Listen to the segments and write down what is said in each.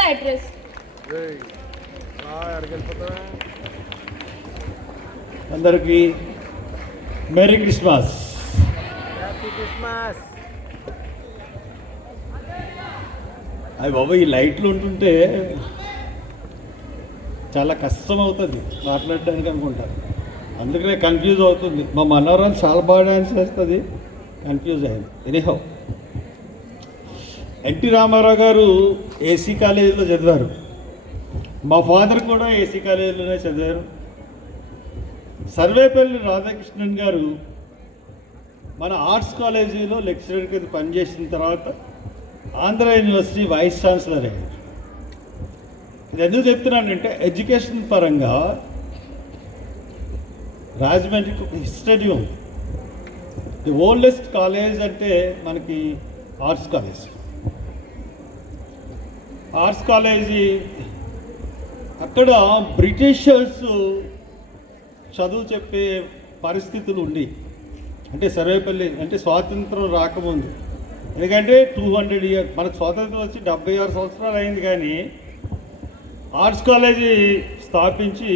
the address. అందరికీ merry Christmas. Happy Christmas. అవి బాబు ఈ లైట్లు ఉంటుంటే చాలా కష్టం అవుతుంది మాట్లాడడానికి అనుకుంటారు, అందుకనే కన్ఫ్యూజ్ అవుతుంది. మా మనవరాలు చాలా బాగా డ్యాన్స్ చేస్తుంది, కన్ఫ్యూజ్ అయింది. ఎనీహౌ, ఎన్టీ రామారావు గారు ఏసీ కాలేజీలో చదివారు. మా ఫాదర్ కూడా ఏసీ కాలేజీలోనే చదివారు. సర్వేపల్లి రాధాకృష్ణన్ గారు మన ఆర్ట్స్ కాలేజీలో లెక్చరర్ కింద పనిచేసిన తర్వాత ఆంధ్ర యూనివర్సిటీ వైస్ ఛాన్సలర్ అయ్యారు. ఇది ఎందుకు చెప్తున్నానంటే ఎడ్యుకేషన్ పరంగా రాజమండ్రికి ఒక హిస్టరీ ఉంది. ది ఓల్డెస్ట్ కాలేజ్ అంటే మనకి ఆర్ట్స్ కాలేజ్. ఆర్ట్స్ కాలేజీ అక్కడ బ్రిటిషర్స్ చదువు చెప్పే పరిస్థితులు ఉండి, అంటే సర్వేపల్లి అంటే స్వాతంత్రం రాకముందు, ఎందుకంటే 200 ఇయర్స్ మనకు స్వాతంత్రం వచ్చి 76 సంవత్సరాలు అయింది. కానీ ఆర్ట్స్ కాలేజీ స్థాపించి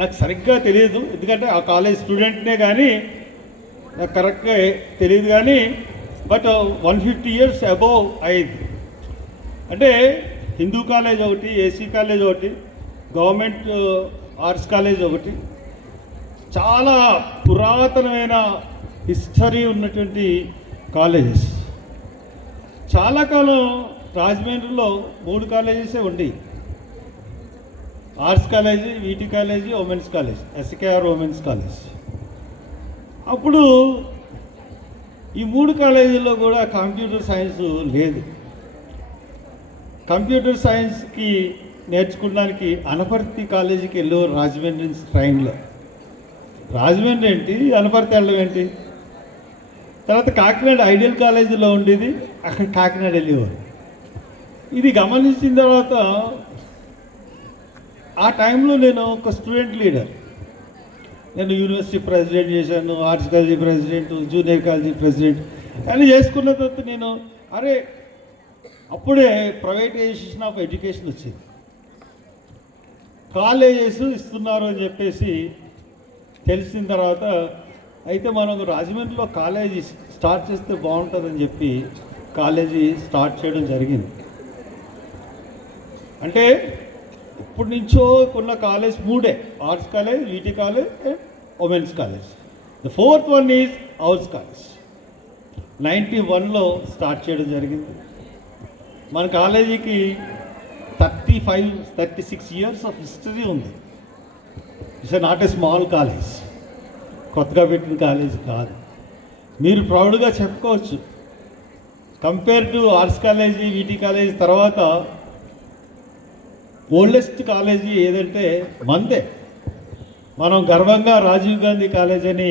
నాకు సరిగ్గా తెలియదు, ఎందుకంటే ఆ కాలేజ్ స్టూడెంట్నే, కానీ నాకు కరెక్ట్గా తెలియదు. కానీ బట్ 150 ఇయర్స్ అబోవ్ అయింది. అంటే హిందూ కాలేజ్ ఒకటి, ఏసీ కాలేజ్ ఒకటి, గవర్నమెంట్ ఆర్ట్స్ కాలేజ్ ఒకటి, చాలా పురాతనమైన హిస్టరీ ఉన్నటువంటి కాలేజెస్. చాలా కాలం రాజమండ్రిలో 3 కాలేజెసే ఉండి, ఆర్ట్స్ కాలేజీ, వీటి college, women's college, SKR women's college. అప్పుడు ఈ 3 కాలేజీల్లో కూడా కంప్యూటర్ సైన్స్ లేదు. కంప్యూటర్ సైన్స్కి నేర్చుకోవడానికి అనపర్తి కాలేజీకి వెళ్ళేవారు రాజమండ్రి ట్రైన్లో. రాజమండ్రి ఏంటి, అనపర్తి వెళ్ళడం ఏంటి. తర్వాత కాకినాడ ఐడియల్ కాలేజీలో ఉండేది, అక్కడ కాకినాడ వెళ్ళేవారు. ఇది గమనించిన తర్వాత ఆ టైంలో నేను ఒక స్టూడెంట్ లీడర్, నేను యూనివర్సిటీ ప్రెసిడెంట్ చేశాను, arts college president, junior college president అన్నీ చేసుకున్న తర్వాత నేను అప్పుడే ప్రైవేటైజేషన్ ఆఫ్ ఎడ్యుకేషన్ వచ్చింది. కాలేజెస్ ఇస్తున్నారు అని చెప్పేసి తెలిసిన తర్వాత, అయితే మనం రాజమండ్రిలో కాలేజీ స్టార్ట్ చేస్తే బాగుంటుందని చెప్పి కాలేజీ స్టార్ట్ చేయడం జరిగింది. అంటే ఇప్పటి నుంచో కొన్న కాలేజ్ 3, ఆర్ట్స్ కాలేజ్, వీటి college and women's college. The 4th one is house college. 91లో స్టార్ట్ చేయడం జరిగింది. మన కాలేజీకి 36 ఇయర్స్ ఆఫ్ హిస్టరీ ఉంది. It's not a small college, కొత్తగా పెట్టిన కాలేజ్ కాదు. మీరు ప్రౌడ్గా చెప్పుకోవచ్చు, కంపేర్ టు ఆర్ట్స్ కాలేజీ, వీటి కాలేజీ తర్వాత ఓల్డెస్ట్ కాలేజీ ఏదంటే మందే. మనం గర్వంగా రాజీవ్ గాంధీ కాలేజ్ అని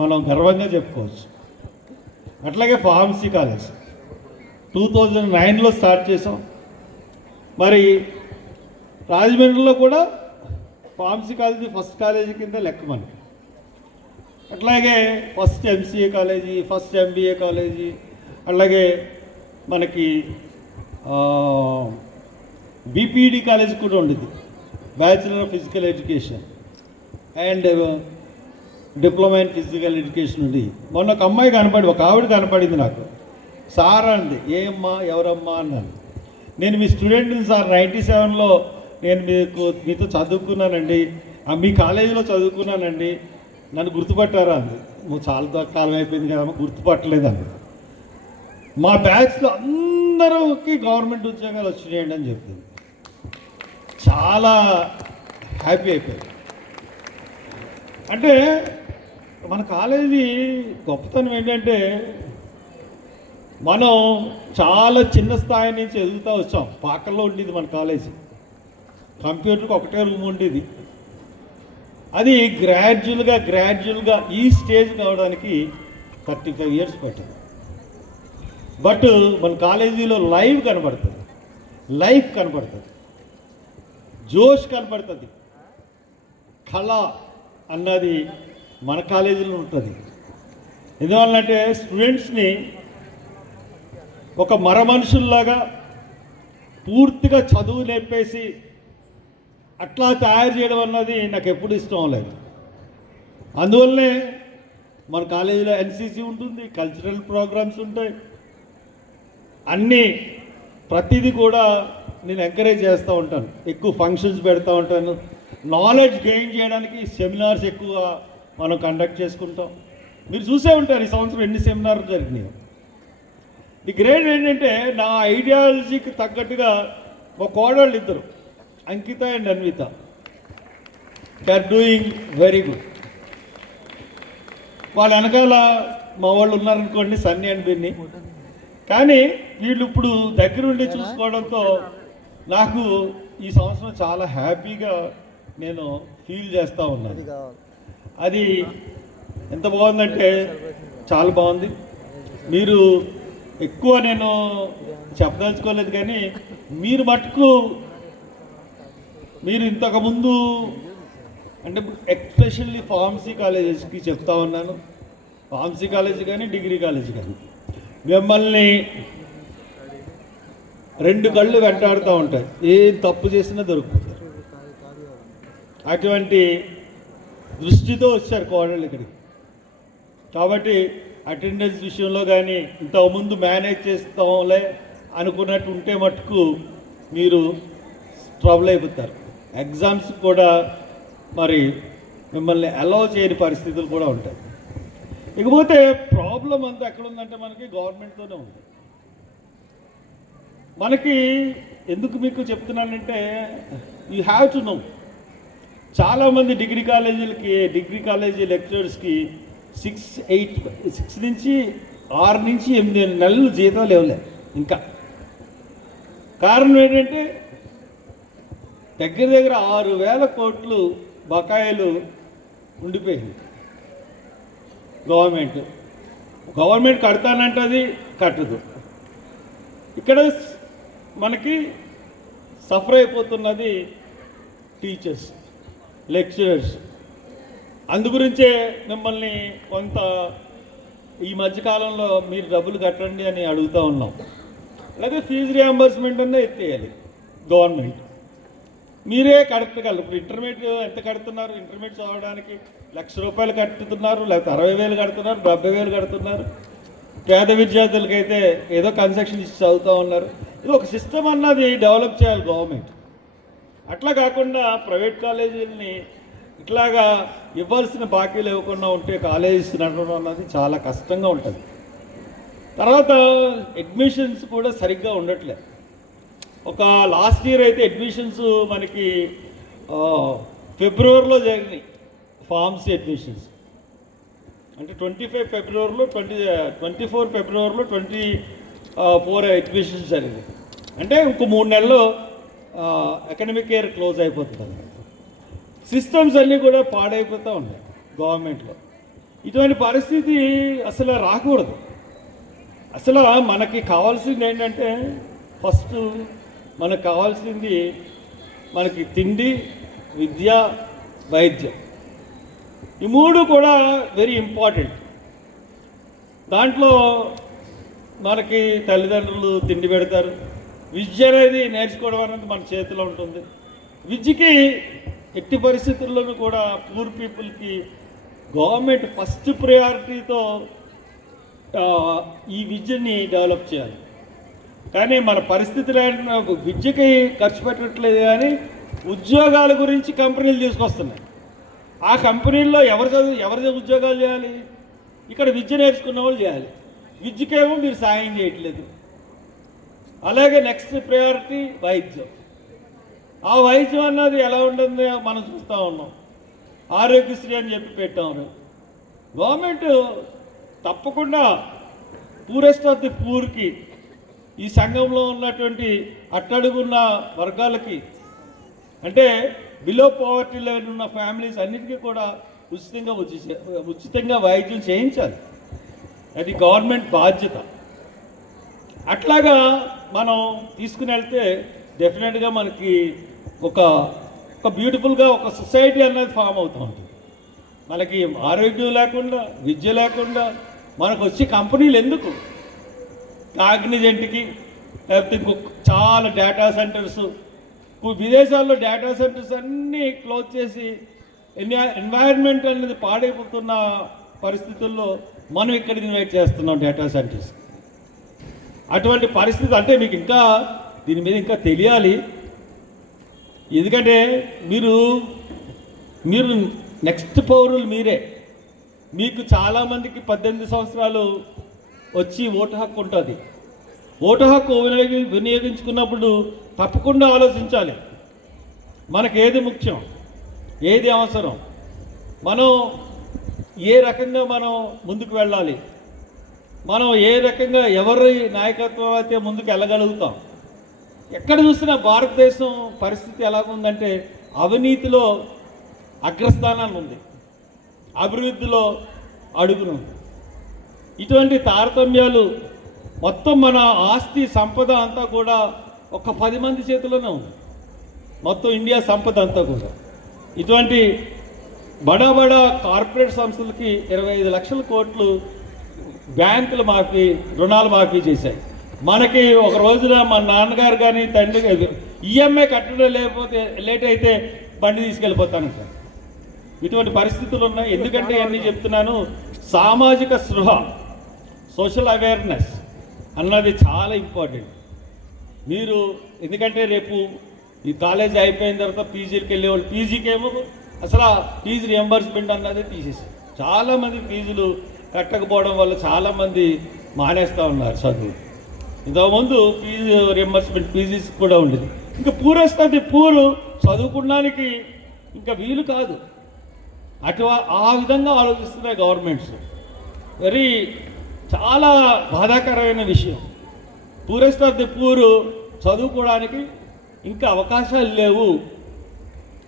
మనం గర్వంగా చెప్పుకోవచ్చు. అట్లాగే ఫార్మసీ కాలేజ్ 2009లో స్టార్ట్ చేసాం. మరి రాజమండ్రిలో కూడా ఫార్మసీ కాలేజీ ఫస్ట్ కాలేజీ కింద లెక్క మనకి. అట్లాగే first MCA college, first MBA college, అలాగే మనకి బీపీఈడి కాలేజ్ కూడా ఉండేది, bachelor of physical education and diploma in physical education ఉంది. మొన్న ఒక అమ్మాయి కనపడి, ఒక ఆవిడ కనపడింది నాకు. సార్ అంది, ఏమ్మా ఎవరమ్మా అన్నాను. నేను మీ స్టూడెంట్ని సార్, 97లో నేను మీతో చదువుకున్నానండి, మీ కాలేజీలో చదువుకున్నానండి, నన్ను గుర్తుపట్టారా అంది. నువ్వు చాలా కాలం అయిపోయింది కదమ్మా, గుర్తుపట్టలేదు అంది. మా బ్యాచ్లో అందరికి గవర్నమెంట్ ఉద్యోగాలు వచ్చినాయండి అని చెప్పింది. చాలా హ్యాపీ అయిపోయింది. అంటే మన కాలేజీ గొప్పతనం ఏంటంటే, మనం చాలా చిన్న స్థాయి నుంచి ఎదుగుతూ వచ్చాం. పాకల్లో ఉండేది మన కాలేజీ, కంప్యూటర్కి ఒకటే రూమ్ ఉండేది. అది గ్రాడ్యువల్గా ఈ స్టేజ్ కావడానికి 35 ఇయర్స్ పట్టింది. బట్ మన కాలేజీలో లైఫ్ కనబడుతుంది, జోష్ కనబడుతుంది, కళ అన్నది మన కాలేజీలో ఉంటుంది. ఎందువల్లంటే స్టూడెంట్స్ని ఒక మనుషుల్లాగా పూర్తిగా చదువు నేర్పేసి అట్లా తయారు చేయడం అన్నది నాకు ఎప్పుడు ఇష్టం లేదు. అందువల్లనే మన కాలేజీలో ఎన్సీసీ ఉంటుంది, కల్చరల్ ప్రోగ్రామ్స్ ఉంటాయి, అన్నీ ప్రతిదీ కూడా నేను ఎంకరేజ్ చేస్తూ ఉంటాను. ఎక్కువ ఫంక్షన్స్ పెడతా ఉంటాను. నాలెడ్జ్ గెయిన్ చేయడానికి సెమినార్స్ ఎక్కువ మనం కండక్ట్ చేసుకుంటాం. మీరు చూసే ఉంటారు ఈ సంవత్సరం ఎన్ని సెమినార్లు జరిగినాయి. ది గ్రేట్ ఏంటంటే నా ఐడియాలజీకి తగ్గట్టుగా మా కోడళ్ళు ఇద్దరు, Ankita and Anvita, they are doing very good. వాళ్ళ వెనకాల మా వాళ్ళు ఉన్నారనుకోండి, సన్నీ అండ్ బిన్ని. కానీ వీళ్ళు ఇప్పుడు దగ్గరుండి చూసుకోవడంతో నాకు ఈ సంవత్సరం చాలా హ్యాపీగా నేను ఫీల్ చేస్తూ ఉన్నాను. అది ఎంత బాగుందంటే చాలా బాగుంది. మీరు ఎక్కువ నేను చెప్పదలుచుకోలేదు, కానీ మీరు మటుకు మీరు ఇంతకుముందు అంటే ఎస్పెషల్లీ ఫార్మసీ కాలేజెస్కి చెప్తా ఉన్నాను, ఫార్మసీ కాలేజ్ కానీ డిగ్రీ కాలేజ్ కానీ మిమ్మల్ని రెండు కళ్ళు వెంటాడుతూ ఉంటాయి, ఏ తప్పు చేసినా దొరుకుతారు. అటువంటి దృష్టితో వచ్చారు కోడళ్ళు ఇక్కడికి. కాబట్టి అటెండెన్స్ విషయంలో కానీ ఇంతకుముందు మేనేజ్ చేస్తాంలే అనుకున్నట్టు ఉంటే మటుకు మీరు ట్రబుల్ అయిపోతారు. ఎగ్జామ్స్ కూడా మరి మిమ్మల్ని అలౌ చేయని పరిస్థితులు కూడా ఉంటాయి. ఇకపోతే ప్రాబ్లం అంతా ఎక్కడ ఉందంటే మనకి గవర్నమెంట్తోనే ఉంది. మనకి ఎందుకు మీకు చెప్తున్నానంటే యూ హ్యావ్ టు నో, చాలామంది డిగ్రీ కాలేజీ లెక్చరర్స్కి 6 నుంచి 8 నెలలు జీతాలు ఇవ్వలే ఇంకా. కారణం ఏంటంటే దగ్గర 6,000 కోట్లు బకాయిలు ఉండిపోయింది. గవర్నమెంట్ కడతానంటది, కట్టదు. ఇక్కడ మనకి సఫర్ అయిపోతున్నది టీచర్స్, లెక్చరర్స్. అందుగురించే మిమ్మల్ని కొంత ఈ మధ్యకాలంలో మీరు డబ్బులు కట్టండి అని అడుగుతూ ఉన్నాం. అలాగే ఫీజు రియంబర్స్మెంట్ అన్నా ఎత్తేయాలి గవర్నమెంట్. మీరే కడతగలరు. ఇప్పుడు ఇంటర్మీడియట్ ఎంత కడుతున్నారు? ఇంటర్మీడియట్ చదవడానికి ₹1,00,000 కట్టుతున్నారు, లేకపోతే 60,000 కడుతున్నారు, 70,000 కడుతున్నారు. పేద విద్యార్థులకైతే ఏదో కన్సెషన్ ఇచ్చి చదువుతూ ఉన్నారు. ఇది ఒక సిస్టమ్ అన్నది డెవలప్ చేయాలి గవర్నమెంట్. అట్లా కాకుండా ప్రైవేట్ కాలేజీలని ఇట్లాగా ఇవ్వాల్సిన బాకీలు ఇవ్వకుండా ఉంటే కాలేజెస్ నడవడం అన్నది చాలా కష్టంగా ఉంటుంది. తర్వాత అడ్మిషన్స్ కూడా సరిగ్గా ఉండట్లేదు. ఒక లాస్ట్ ఇయర్ అయితే అడ్మిషన్స్ మనకి ఫిబ్రవరిలో జరిగినాయి ఫార్మసీ అడ్మిషన్స్. అంటే 25 ఫిబ్రవరిలో 24 ఫిబ్రవరిలో 24 అడ్మిషన్స్ జరిగింది. అంటే ఇంకో 3 నెలల్లో అకాడమిక్ ఇయర్ క్లోజ్ అయిపోతుంది. సిస్టమ్స్ అన్నీ కూడా పాడైపోతూ ఉన్నాయి గవర్నమెంట్లో. ఇటువంటి పరిస్థితి అసలు రాకూడదు. అసలు మనకి కావాల్సింది ఏంటంటే ఫస్ట్ మనకు కావాల్సింది మనకి తిండి, విద్య, వైద్యం. ఈ 3 కూడా వెరీ ఇంపార్టెంట్. దాంట్లో మనకి తల్లిదండ్రులు తిండి పెడతారు. విద్య అనేది నేర్చుకోవడం అనేది మన చేతిలో ఉంటుంది. విద్యకి ఎట్టి పరిస్థితుల్లోనూ కూడా పూర్ పీపుల్కి గవర్నమెంట్ ఫస్ట్ ప్రయారిటీతో ఈ విద్యని డెవలప్ చేయాలి. కానీ మన పరిస్థితులు విద్యకి ఖర్చు పెట్టట్లేదు, కానీ ఉద్యోగాల గురించి కంపెనీలు తీసుకొస్తున్నాయి. ఆ కంపెనీల్లో ఎవరి ఉద్యోగాలు చేయాలి? ఇక్కడ విద్య నేర్చుకున్న వాళ్ళు చేయాలి. విద్యకేమో మీరు సాయం చేయట్లేదు. అలాగే నెక్స్ట్ ప్రయారిటీ వైద్యం. ఆ వైద్యం అన్నది ఎలా ఉంటుంది మనం చూస్తూ ఉన్నాం. ఆరోగ్యశ్రీ అని చెప్పి పెట్టాము. గవర్నమెంట్ తప్పకుండా పూరెస్ట్ ఆఫ్ ది పూర్కి, ఈ సంఘంలో ఉన్నటువంటి అట్టడుగున్న వర్గాలకి, అంటే బిలో పవర్టీ లెవెల్ ఉన్న ఫ్యామిలీస్ అన్నిటికీ కూడా ఉచితంగా వైద్యం చేయించాలి. అది గవర్నమెంట్ బాధ్యత. అట్లాగా మనం తీసుకుని వెళ్తే డెఫినెట్గా మనకి ఒక బ్యూటిఫుల్గా ఒక సొసైటీ అనేది ఫామ్ అవుతూ ఉంటుంది. మనకి ఆరోగ్యం లేకుండా, విద్య లేకుండా మనకు వచ్చే కంపెనీలు ఎందుకు? కాగ్నిజెంట్కి లేకపోతే ఇంకొక చాలా డేటా సెంటర్స్, విదేశాల్లో డేటా సెంటర్స్ అన్నీ క్లోజ్ చేసి ఎన్వైర్న్మెంట్ అనేది పాడైపోతున్న పరిస్థితుల్లో మనం ఇక్కడ ఇన్వైట్ చేస్తున్నాం డేటా సెంటర్స్. అటువంటి పరిస్థితి అంటే మీకు ఇంకా దీని మీద ఇంకా తెలియాలి. ఎందుకంటే మీరు నెక్స్ట్ పౌరులు మీరే. మీకు చాలామందికి 18 సంవత్సరాలు వచ్చి ఓటు హక్కు ఉంటుంది. ఓటు హక్కు వినియోగించుకున్నప్పుడు తప్పకుండా ఆలోచించాలి మనకు ఏది ముఖ్యం, ఏది అవసరం, మనం ఏ రకంగా మనం ముందుకు వెళ్ళాలి, మనం ఏ రకంగా ఎవరి నాయకత్వం అయితే ముందుకు వెళ్ళగలుగుతాం. ఎక్కడ చూసినా భారతదేశం పరిస్థితి ఎలాగుందంటే అవినీతిలో అగ్రస్థానాన్ని ఉంది, అభివృద్ధిలో అడుగునుంది. ఇటువంటి తారతమ్యాలు మొత్తం మన ఆస్తి సంపద అంతా కూడా ఒక 10 మంది చేతిలోనే ఉంది, మొత్తం ఇండియా సంపద అంతా కూడా. ఇటువంటి బడా కార్పొరేట్ సంస్థలకి 25 లక్షల కోట్లు బ్యాంకులు రుణాలు మాఫీ చేశాయి. మనకి ఒక రోజున మన నాన్నగారు కానీ తండ్రి ఈఎంఐ కట్టడం లేకపోతే లేట్ అయితే బండి తీసుకెళ్ళిపోతానంట. ఇటువంటి పరిస్థితులు ఉన్నాయి. ఎందుకంటే అన్నీ చెప్తున్నాను, సామాజిక స్పృహ, సోషల్ అవేర్నెస్ అన్నది చాలా ఇంపార్టెంట్. మీరు ఎందుకంటే రేపు ఈ కాలేజ్ అయిపోయిన తర్వాత పీజీకి వెళ్ళేవాళ్ళు, పీజీకి ఏమో అసలు ఫీజు రియంబర్స్మెంట్ అన్నది తీసేసారు. చాలామంది ఫీజులు కట్టకపోవడం వల్ల చాలామంది మానేస్తూ ఉన్నారు చదువు. ఇంతకుముందు ఫీజు రియంబర్స్మెంట్ పీజీస్ కూడా ఉండేది. ఇంకా పూరస్తుంది పూరు చదువుకోవడానికి ఇంకా వీలు కాదు. ఆ విధంగా ఆలోచిస్తున్నాయి గవర్నమెంట్స్. చాలా బాధాకరమైన విషయం. పూరెస్ట్ ఆఫ్ ది పూర్ చదువుకోవడానికి ఇంకా అవకాశాలు లేవు.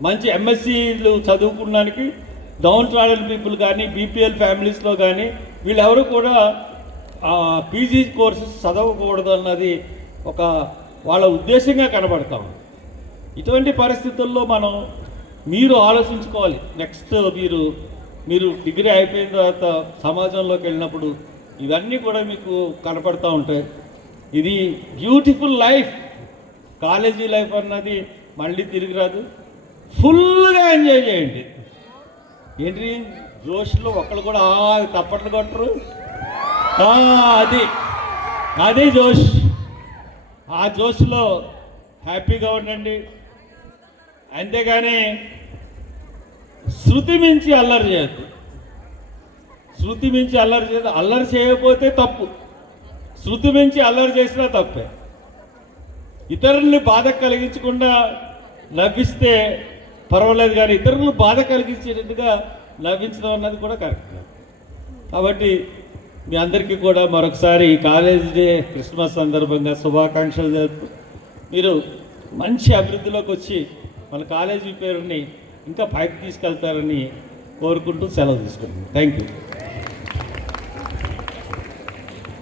మంచి ఎంఎస్సీలు చదువుకోవడానికి డౌన్ ట్రాడెన్ పీపుల్ కానీ బీపీఎల్ ఫ్యామిలీస్లో కానీ వీళ్ళెవరూ కూడా పీజీ కోర్సెస్ చదవకూడదు అన్నది ఒక వాళ్ళ ఉద్దేశంగా కనబడతాం. ఇటువంటి పరిస్థితుల్లో మీరు ఆలోచించుకోవాలి. నెక్స్ట్ మీరు డిగ్రీ అయిపోయిన తర్వాత సమాజంలోకి వెళ్ళినప్పుడు ఇవన్నీ కూడా మీకు కనపడుతూ ఉంటాయి. ఇది బ్యూటిఫుల్ లైఫ్. కాలేజీ లైఫ్ అన్నది మళ్ళీ తిరిగి రాదు. ఫుల్గా ఎంజాయ్ చేయండి. ఏంటి జోష్లో ఒక్కళ్ళు కూడా తప్పట్లు కొట్టరు. అది జోష్. ఆ జోష్లో హ్యాపీగా ఉండండి. అంతేగాని శృతి మించి అల్లరి చేయద్దు. శృతి మించి అల్లరి చేయదు. అల్లరి చేయకపోతే తప్పు, శృతి మించి అల్లరి చేసినా తప్పే. ఇతరుల్ని బాధ కలిగించకుండా నవ్విస్తే పర్వాలేదు, కానీ ఇతరులు బాధ కలిగించేటట్టుగా నవ్వించడం అన్నది కూడా కరెక్ట్ కాదు. కాబట్టి మీ అందరికీ కూడా మరొకసారి ఈ కాలేజ్ డే క్రిస్మస్ సందర్భంగా శుభాకాంక్షలు జరుపుతూ మీరు మంచి అభివృద్ధిలోకి వచ్చి మన కాలేజీ పేరుని ఇంకా పైకి తీసుకెళ్తారని కోరుకుంటూ సెలవు తీసుకుంటాం. Thank you.